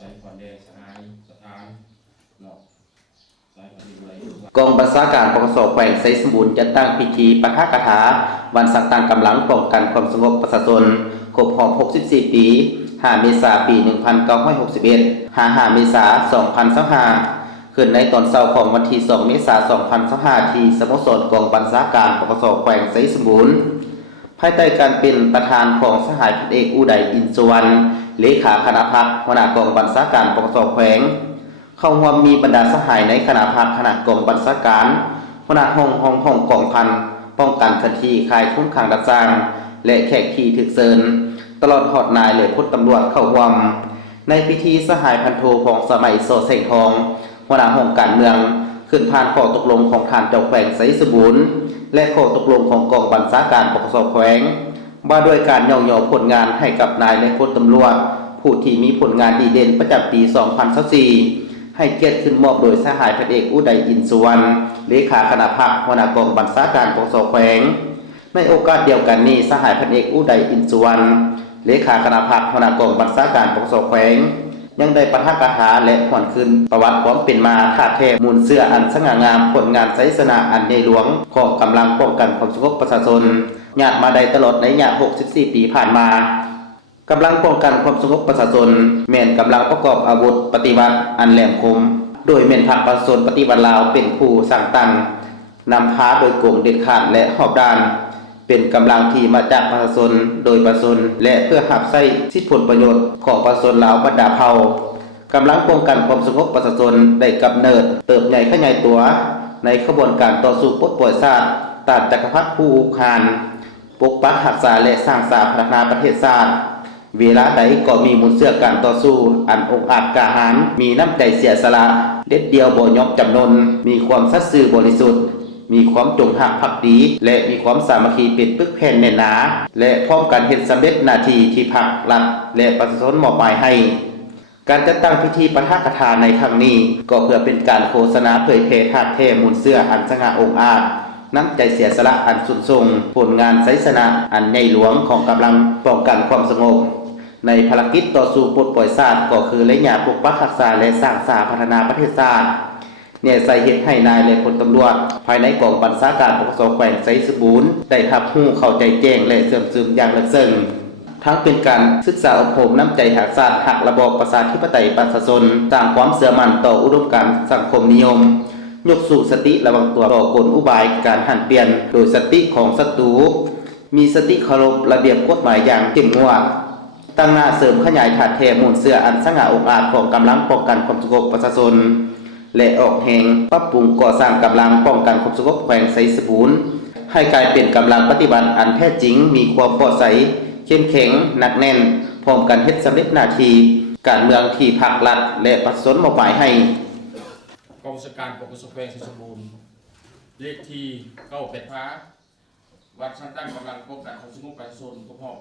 ใช้คอนเดสหายสถานเนาะใช้คอนเดอะไรกองบัญชาการปกสแขวงไซสมบูรณ์จะตั้งพิธีปะทะกถาวันสังตั้งกำลังป้องกันความสงบประชาชนครบรอบ64 ปี5 เมษายน ปี 1961 5 เมษายน 2025ขึ้นในตอนเช้าของวันที่ 2 เมษายน 2025 ที่สโมสรกองบัญชาการปกสแขวงไซสมบูรณ์ภายใต้การเป็นประธานของสหายพันเอกอุไดอินสุวรรณเลขาคณะพรรคหัวหน้ากองบัญชาการปกสแขวงเข้าร่วมมีบรรดาสหายในคณะพรรคคณะกองบัญชาการหัวหน้าห้องกองพันป้องกันคดีคายคุ้มขังรับจ้างและแขกขี่ถึกเซินตลอดหอดนายเลยพลตำรวจเข้าร่วมในพิธีสหายพันโทของสมัยโซเซงทองหัวหน้าห้องการเมืองขึ้นผ่านข้อตกลงของทานเจ้าแขวงไสสบูรณ์และข้อตกลงของกองบัญชาการปกสแขวงว่าด้วยการย่อผลงานให้กับนายและพลตำรวจผู้ที่มีผลงานดีเด่นประจำปี 2024ให้เกียรติขึ้นมอบโดยสหายพันเอกอุไดอินสุวรรณเลขาคณะพรรคหัวหน้ากองบัญชาการปกสแขวงในโอกาสเดียวกันนี้สหายพันเอกอุไดอินสุวรรณเลขาคณะพรรคหัวหน้ากองบัญชาการปกสแขวงยังได้ปะทะกถาและหวนคืนประวัติความเป็นมาท่าแท้มูลเสื้ออันสง่างามผลงานไสสนะอันใหญ่หลวงของกำลังป้องกันความสงบประชาชนญาติมาได้ตลอดในญาติ64 ปีผ่านมากำลังป้องกันความสงบประชาชนแม่นกำลังประกอบอาวุธปฏิวัติอันแหลมคมโดยแม่นพรรคประชาชนปฏิวัติลาวเป็นผู้สร้างตั้งนำพาโดยกงเด็ดขาดและหอบด้านเป็นกำลังที่มาจากประชาชนโดยประชาชนและเพื่อรับใช้สิทธิผลประโยชน์ของประชาชนลาวบรรดาเผ่ากำลังป้องกันความสงบประชาชนได้กำเนิดเติบใหญ่ขยายตัวในขบวนการต่อสู้ปลดปล่อยชาติต้านจักรพรรดิผู้อุกคานปกปักรักษาและสร้างสรรค์พัฒนาประเทศชาติเวลาใดก็มีมูลเชื่อการต่อสู้อันองอาจกล้าหาญมีน้ำใจเสียสละเด็ดเดียวบ่ยอมจำนนมีความสัตย์ซื่อบริสุทธิ์มีความจงรักภักดีและมีความสามัคคีเป็นปึกแผ่นแน่นหนาและพร้อมกันเฮ็ดสำเร็จหน้าที่ที่พรรครัฐและประชาชนมอบหมายให้การจัดตั้งพิธีปะทะกถาในครั้งนี้ก็เพื่อเป็นการโฆษณาเผยแพร่ธาตุแท้มูลเสื้ออันสง่าองอาจน้ำใจเสียสละอันสุดทรงผลงานไสสนะอันใหญ่หลวงของกำลังป้องกันความสงบในภารกิจต่อสู้ปลดปล่อยชาติก็คือระยะปกปักรักษาและสร้างสรรค์พัฒนาประเทศชาติเนี่ยใส่เหตุให้นายและพลตำรวจภายในกองบัญชาการปกครองแขวงไสสบูรณ์ได้รับรู้เข้าใจแจ้งและเสื่อมซึมอย่างลึกซึ้งทั้งเป็นการศึกษาอบรมน้ำใจหักชาติหักระบอบประชาธิปไตยประชาชนสร้างความเชื่อมั่นต่ออุดมการณ์สังคมนิยมยกสู่สติระวังตัวต่อกลอุบายการหันเปลี่ยนโดยสติของศัตรูมีสติเคารพระเบียบกฎหมายอย่างเข้มงวดตั้งหน้าเสริมขยายถาดแท้มูลเสื้ออันสง่าองอาจของกำลังป้องกันความสงบประชาชนและออกแห่งปรับปรุงก่อสร้างกำลังป้องกันความสงบแขวงไสสบูรณ์ให้กลายเป็นกำลังปฏิบัติอันแท้จริงมีความปลอดภัยเข้มแข็งหนักแน่นพร้อมกันเฮ็ดสำเร็จหน้าที่การเมืองที่ภาครัฐและประชาชนมอบหมายให้กองบัญชาการปกสแควงไสสบูรณ์เลขที่9 8 วัดชั้นตั้งกำลังป้องกันความสงบประชาชนครบรอบ